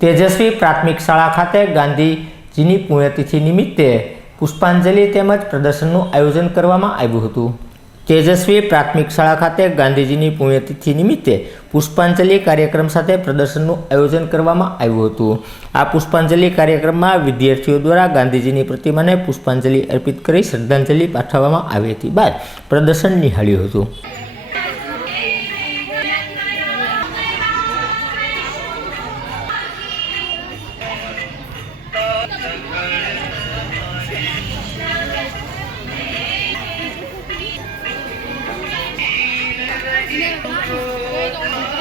તેજસ્વી પ્રાથમિક શાળા ખાતે ગાંધીજીની પુણ્યતિથિ નિમિત્તે પુષ્પાંજલિ તેમજ પ્રદર્શનનું આયોજન કરવામાં આવ્યું હતું. તેજસ્વી પ્રાથમિક શાળા ખાતે ગાંધીજીની પુણ્યતિથિ નિમિત્તે પુષ્પાંજલિ કાર્યક્રમ સાથે પ્રદર્શનનું આયોજન કરવામાં આવ્યું હતું. આ પુષ્પાંજલિ કાર્યક્રમમાં વિદ્યાર્થીઓ દ્વારા ગાંધીજીની પ્રતિમાને પુષ્પાંજલિ અર્પિત કરી શ્રદ્ધાંજલિ પાઠવવામાં આવી હતી બાદ પ્રદર્શન નિહાળ્યું હતું. Thank you.